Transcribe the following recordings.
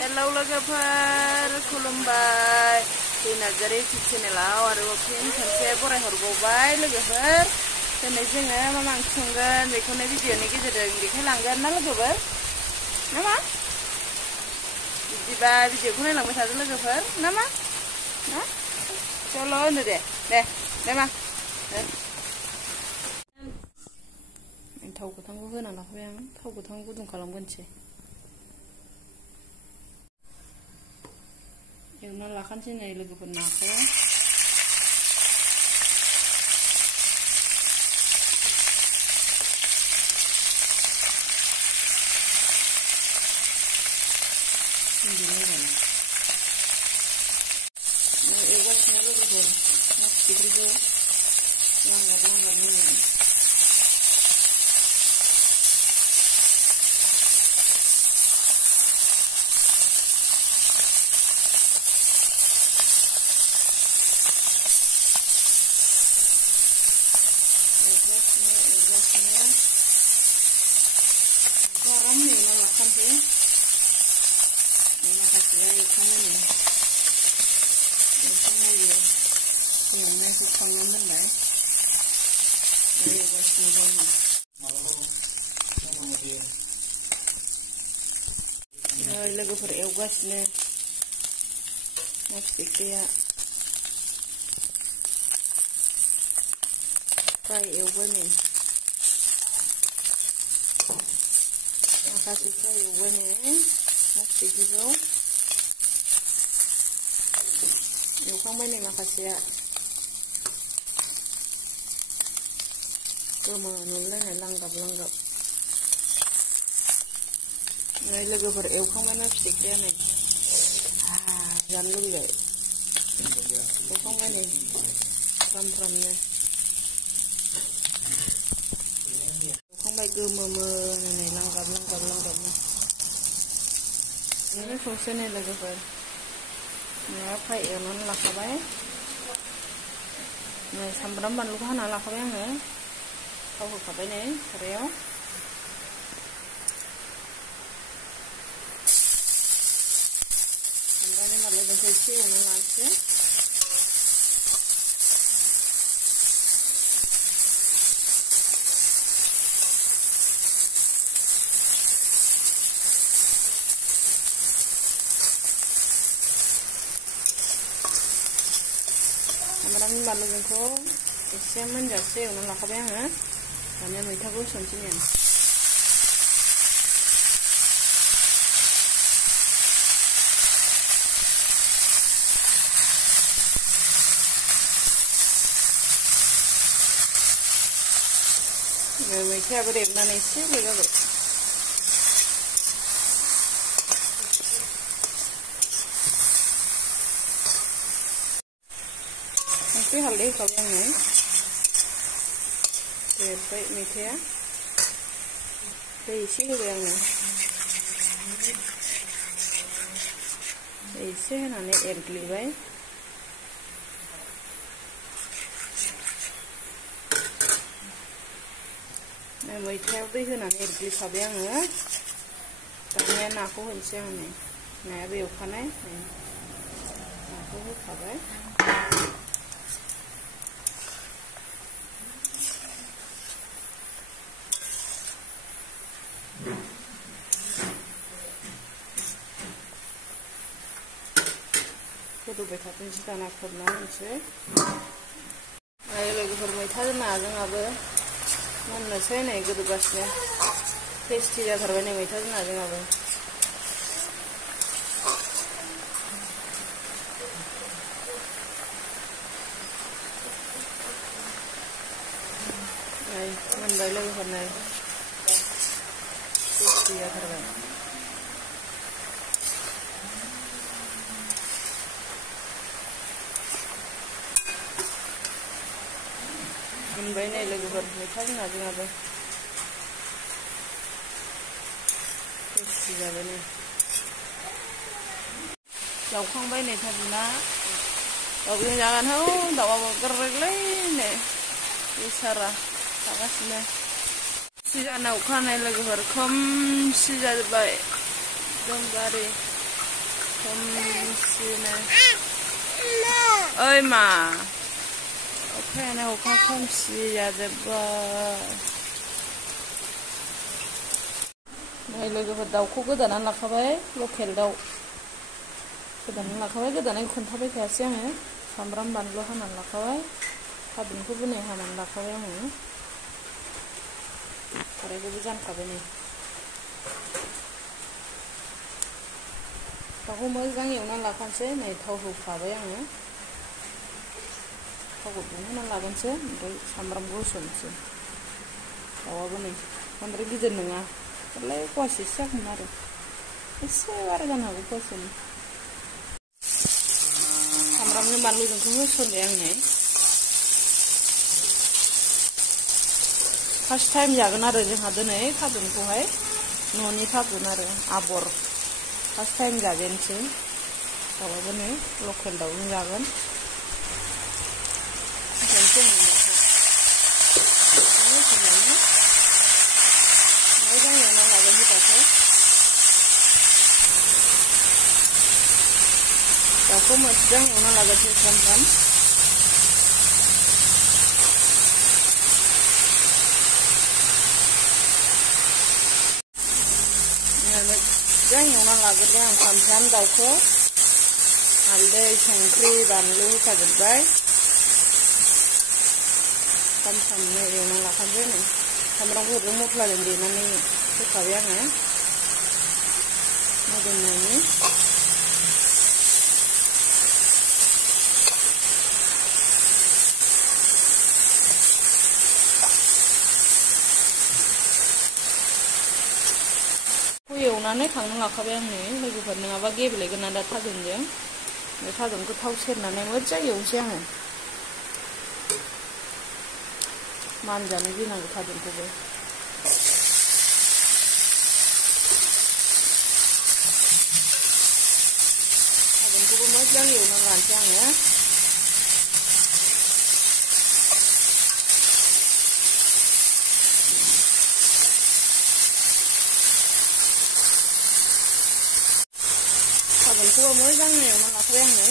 Hello लोगोफोर खुलुमबाय दैनार्जारि YouTube चेनेलाव आरोबाव फिन खनसे बरायहरबावबाय लोगोफोर दिनै जोङो मा मा ओंख्रि संगोन बेखौनो भिडिअनि गेजेरजों देखायलांगोन ना लोगोफोर नामा बिदिबा भिडिअखौ नायलांबाय थादो लोगोफोर नामा ना चलो होनो दे मा थाव गोथांखौ होना लाखाबाय आं थाव गोथां गुदुं खालामगोनसै एवना लाखानोसै नै लोगोफोर नाखौ एवगासिनो लोगोफोर ना फिथिख्रिखौ लांगाब होनो आराम एवना लाखानोसै माखासेया एवखांनानै एवनायखौ खांनानै दोनबाय आरो एवगासिनो दं नै लोगोफोर एवगासिनो ना फिथिख्रिया फ्राय एवबाय नै माखासे फ्राय एवबाय नै ना फिथिख्रिखौ एवखांबाय नै माखासेया गोमो नुलायनाय लांगाब नै लोगोफोर एवखांबाय ना फिथिख्रिया नै जानो लुबैबाय एवखांबाय नै फ्रामनो एवखांबाय गोमो नै लांगाबनो ओमफ्राय खौसे नै लोगोफोर नाया फ्राय एवनानै लाखाबाय नै सामब्राम बानलुखौ हाना लाखाबाय आङो थाव होखाबाय नै सारायाव सामब्रामनि बानलुजोंसो एसे एवनानै लानोसै सामब्रामनि बानलुजोंखौ एसे मोनजासे एवनानै लाखाबाय आङो दानिया मैथाखौ होसनसै नै मैथायाबो रेबनानै एसे जाबाय संख्रि हालदै होखाबाय आङो रेबबाय मैथाया दै एसे होबाय आङो दै एसे होनानै एरग्लिबाय मैथायाव दै होनानै एरग्लिखाबाय आङो दानिया नाखौ होनोसै आं नै नायाबो एवखानाय नाखौ होखाबाय गोदौबाय थाथोंसै दाना खोबना होनोसै लोगोफोर मैथाजों नाजोंआबो मोननोसै नै गोदौगासिनो टेस्टि जाथारबाय नै मैथाजों नाजोंआबो नै मोनबाय लोगोफोर नै टेस्टि जाथारबाय मोनबाय नै लोगोफोर मैथाजों नाजोंआबो टेस्टि जाबाय नै जावखांबाय नै थारुना दाउजों जागोन दाउआबो गोरलैलै नै बेसारा थागासिनो सिगां अखानाय लोगोफोर खोमसि जाजोब्बाय एकदमबारे खोमसिनो ओइ मा अखायानो अखा खोमसि जाजोब्बाय नै लोगोफोर दाउखौ गोदानानै लाखाबाय लकेल दाउ गोदानानै लाखाबाय गोदानाय खोन्थाबाय थायासै आङो सामब्राम बानलु हानानै लाखाबाय थादुनखौबो नै हानानै लाखाबाय आङो सारायखौबो जानखाबाय नै दाउखौ मोजां एवनानै लाखानोसै नै थाव होखाबाय आङो थावखौ दुंहोनानै लागोनसै ओमफ्राय सामब्रामखौ होसननोसै दाउआबो नै बांद्राय गिदिर नङा दालाय फवासेसो जागोन आरो एसे बारा जानो हागौ फवासेनि सामब्रामजों बानलुजोंखौ होसनबाय आं नै फार्स्ट टाइम जागोन आरो जोंहा दिनै थादुनखौहाय न'नि थादुन आरो आबर फार्स्ट टाइम जाजेनसै दाउआबो नै लकेल दाउजों जागोन मोजां एवनानै लागोन होबाथाय दाउखौ मोजां एवना लागोनसै फ्राम मोजां एवना लाग्रोबाय आं फ्राम दाउखौ हालदै संख्रि बानलु होखाजोब्बाय फ्रामनो एवना लाखानोसै नै सामब्राम गुफुरजों मस्लाजों देनानै होखाबाय आङो मोदोमनायनि एवनानै खांना लाखाबाय आं नै लोगोफोर नङाबा गेब्लेगोन ना दा थादुनजों बे थादुनखौ थाव सेरनानै मोजां एवनोसै आङो मानजानो गिनांगौ थादुनखौबो मोजां एवनानै लानोसै आङो थादुनखौबो मोजां एवनानै लाखाबाय आं नै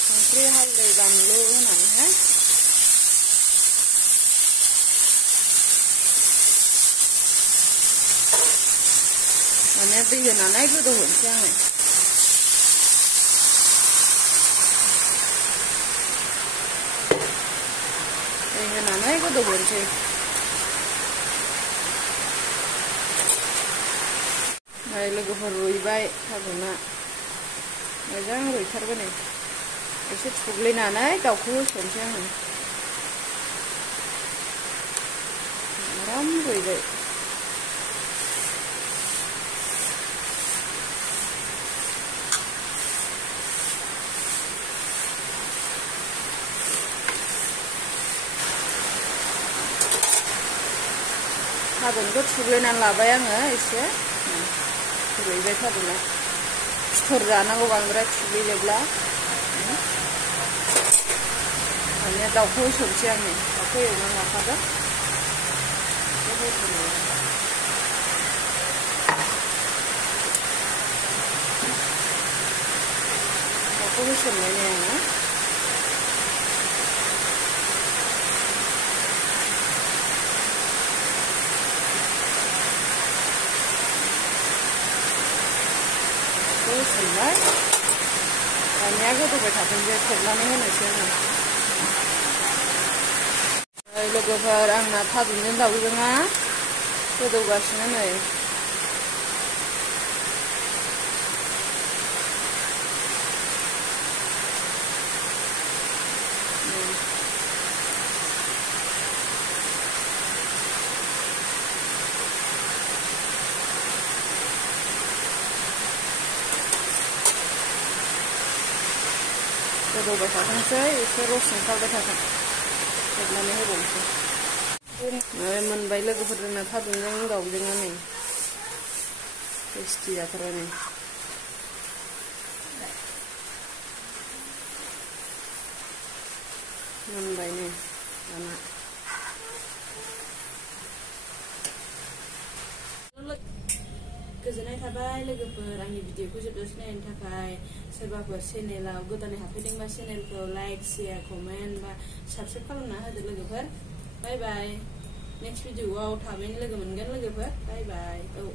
संख्रि हालदै बानलु होनानैहाय माने दै होनानै गोदौहोनोसै आङो दै होनानै गोदौहोनोसै नै लोगोफोर रुइबाय थादुना मोजां रुइथारबाय नै एसे थुग्लिनानै दाउखौ होसननोसै आङो आराम रुइबाय थादुनखौ थुग्लिनानै लाबाय आङो एसे रुइबाय थादुना फिथर जानांगौ बांद्राय थुग्लियोब्ला माने दाउखौ होसननोसै आङो दाउखौ एवनानै लाखादों दाउखौ होसनबाय नै आङो होसनबाय दानिया गोदौबाय थाथोंसै खोबनानै होनोसै आङो लोगोफोर आंना थादुनजों दाउजोंआ गोदौगासिनो नै गोदौबाय थाथोंसै एसे रस ओंखारबाय थाथों खोबनानै होबावनोसै मोनबाय लोगोफोर जोंना थादुनजों दाउजोंआ नै टेस्टि जाथारबाय नै मोनबाय नै दाना गोजोननाय थाबाय लोगोफोर आंनि भिडिअखौ जोबजासिम नायनो थाखाय सोरबाफोर चेनेलाव गोदानै हाबफैदोंबा चेनेलखौ लाइक शेयार कमेन्ट बा साबस्क्राइब खालामना होदो लोगोफोर बाय बाय नेक्स्ट भिडिअआव थाबैनो लोगो मोनगोन लोगोफोर बाय बाय औ